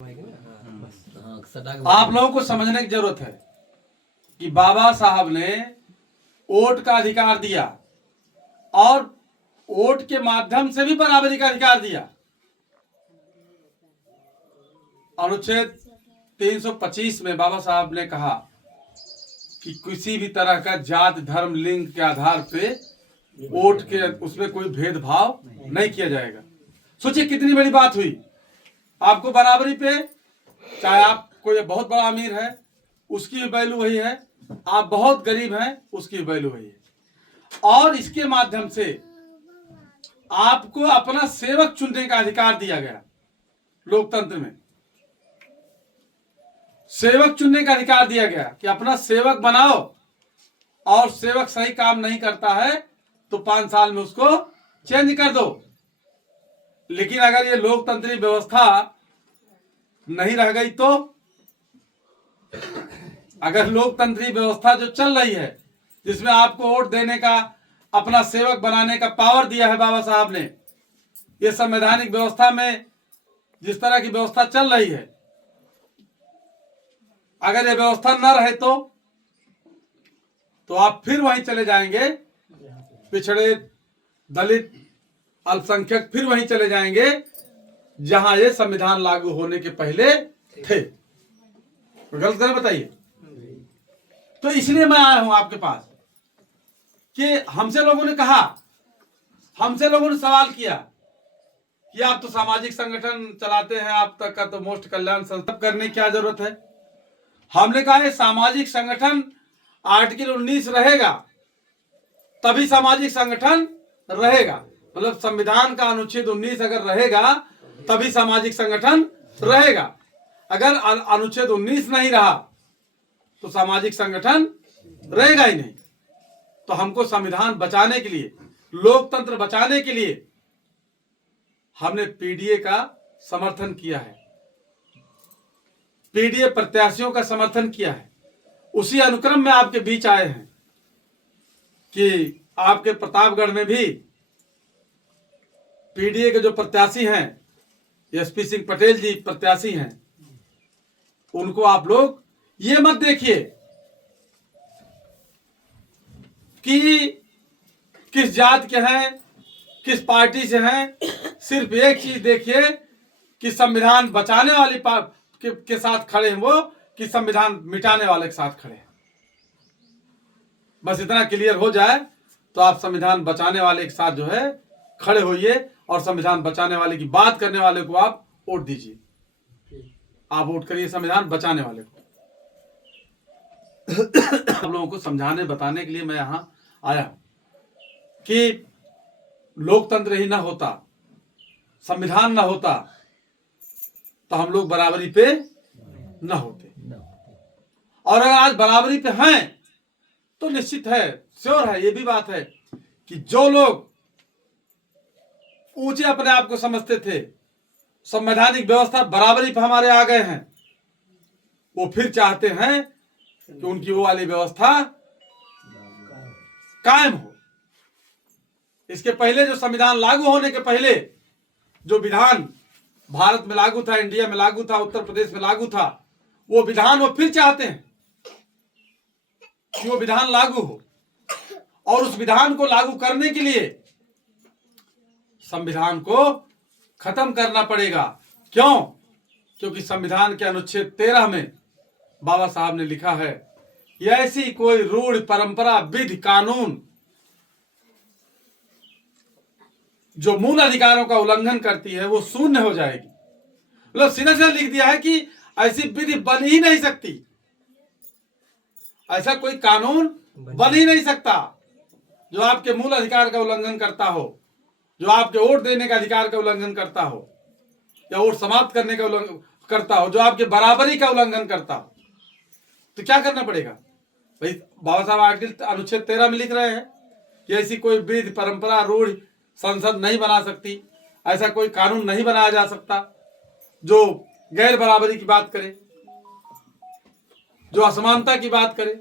आप लोगों को समझने की जरूरत है कि बाबा साहब ने वोट का अधिकार दिया और वोट के माध्यम से भी बराबरी का अधिकार दिया। अनुच्छेद 325 में बाबा साहब ने कहा कि किसी भी तरह का जात धर्म लिंग के आधार पे वोट के उसमें कोई भेदभाव नहीं किया जाएगा। सोचिए कितनी बड़ी बात हुई। आपको बराबरी पे, चाहे आप कोई बहुत बड़ा अमीर है उसकी भी वैल्यू वही है, आप बहुत गरीब हैं उसकी भी वैल्यू वही है, और इसके माध्यम से आपको अपना सेवक चुनने का अधिकार दिया गया। लोकतंत्र में सेवक चुनने का अधिकार दिया गया कि अपना सेवक बनाओ, और सेवक सही काम नहीं करता है तो 5 साल में उसको चेंज कर दो। लेकिन अगर ये लोकतंत्री व्यवस्था नहीं रह गई तो, अगर लोकतंत्री व्यवस्था जो चल रही है जिसमें आपको वोट देने का, अपना सेवक बनाने का पावर दिया है बाबा साहब ने, ये संवैधानिक व्यवस्था में जिस तरह की व्यवस्था चल रही है, अगर ये व्यवस्था न रहे तो आप फिर वहीं चले जाएंगे, पिछड़े दलित अल्पसंख्यक फिर वहीं चले जाएंगे जहां ये संविधान लागू होने के पहले थे। गलत गलत बताइए। तो इसलिए मैं आया हूं आपके पास कि हमसे लोगों ने कहा, हमसे लोगों ने सवाल किया कि आप तो सामाजिक संगठन चलाते हैं, आप तक का तो मोस्ट कल्याण संस्था करने की क्या जरूरत है। हमने कहा ये सामाजिक संगठन आर्टिकल 19 रहेगा तभी सामाजिक संगठन रहेगा, मतलब संविधान का अनुच्छेद 19 अगर रहेगा तभी सामाजिक संगठन रहेगा। अगर अनुच्छेद 19 नहीं रहा तो सामाजिक संगठन रहेगा ही नहीं। तो हमको संविधान बचाने के लिए, लोकतंत्र बचाने के लिए हमने पीडीए का समर्थन किया है, पीडीए प्रत्याशियों का समर्थन किया है। उसी अनुक्रम में आपके बीच आए हैं कि आपके प्रतापगढ़ में भी पीडीए के जो प्रत्याशी हैं, एसपी सिंह पटेल जी प्रत्याशी हैं, उनको आप लोग ये मत देखिए कि किस जात के हैं, किस पार्टी से हैं। सिर्फ एक चीज देखिए कि संविधान बचाने वाली के साथ खड़े हैं वो, कि संविधान मिटाने वाले के साथ खड़े हैं। बस इतना क्लियर हो जाए तो आप संविधान बचाने वाले के साथ जो है खड़े होइए, और संविधान बचाने वाले की बात करने वाले को आप वोट दीजिए। आप वोट करिए संविधान बचाने वाले को। आप लोगों को समझाने बताने के लिए मैं यहां आया कि लोकतंत्र ही ना होता, संविधान ना होता तो हम लोग बराबरी पे ना होते। और अगर आज बराबरी पे हैं तो निश्चित है, श्योर है, ये भी बात है कि जो लोग ऊंचे अपने आप को समझते थे, संवैधानिक व्यवस्था बराबरी पे हमारे आ गए हैं, वो फिर चाहते हैं कि उनकी वो वाली व्यवस्था कायम हो। इसके पहले जो संविधान लागू होने के पहले जो विधान भारत में लागू था, इंडिया में लागू था, उत्तर प्रदेश में लागू था, वो विधान वो फिर चाहते हैं कि वो विधान लागू हो। और उस विधान को लागू करने के लिए संविधान को खत्म करना पड़ेगा। क्यों? क्योंकि संविधान के अनुच्छेद 13 में बाबा साहब ने लिखा है कि ऐसी कोई रूढ़ परंपरा विधि कानून जो मूल अधिकारों का उल्लंघन करती है वो शून्य हो जाएगी। मतलब सीधा सीधा लिख दिया है कि ऐसी विधि बन ही नहीं सकती, ऐसा कोई कानून बन ही नहीं सकता जो आपके मूल अधिकार का उल्लंघन करता हो, जो आपके वोट देने का अधिकार का उल्लंघन करता हो, या वोट समाप्त करने का उल्लंघन करता हो, जो आपके बराबरी का उल्लंघन करता हो। तो क्या करना पड़ेगा भाई? बाबा साहब आर्टिकल अनुच्छेद 13 में लिख रहे हैं कि ऐसी कोई विधि परंपरा रूढ़ संसद नहीं बना सकती, ऐसा कोई कानून नहीं बनाया जा सकता जो गैर बराबरी की बात करे, जो असमानता की बात करे।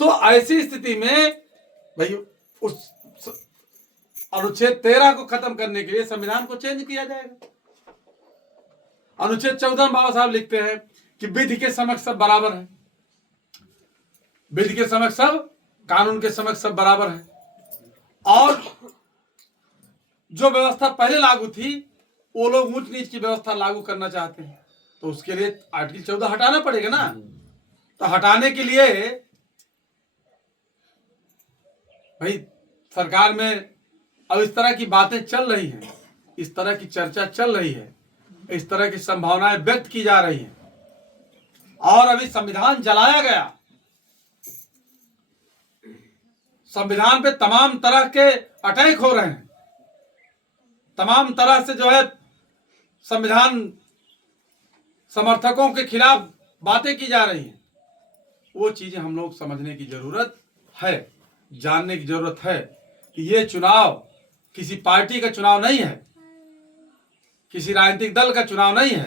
तो ऐसी स्थिति में भाई उस अनुच्छेद 13 को खत्म करने के लिए संविधान को चेंज किया जाएगा। अनुच्छेद 14 में बाबा साहब लिखते हैं कि विधि के समक्ष सब बराबर है। विधि के समक्ष सब, कानून के समक्ष सब बराबर है। और जो व्यवस्था पहले लागू थी वो लोग ऊंच नीच की व्यवस्था लागू करना चाहते हैं, तो उसके लिए आर्टिकल 14 हटाना पड़ेगा ना। तो हटाने के लिए भाई सरकार में अब इस तरह की बातें चल रही हैं, इस तरह की चर्चा चल रही है, इस तरह की संभावनाएं व्यक्त की जा रही हैं, और अभी संविधान जलाया गया। संविधान पे तमाम तरह के अटैक हो रहे हैं, तमाम तरह से जो है संविधान समर्थकों के खिलाफ बातें की जा रही हैं। वो चीजें हम लोग समझने की जरूरत है, जानने की जरूरत है कि ये चुनाव किसी पार्टी का चुनाव नहीं है, किसी राजनीतिक दल का चुनाव नहीं है,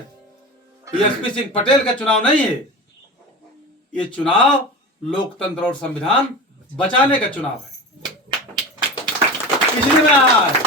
एसपी सिंह पटेल का चुनाव नहीं है। ये चुनाव लोकतंत्र और संविधान बचाने का चुनाव है। इसलिए मैं आज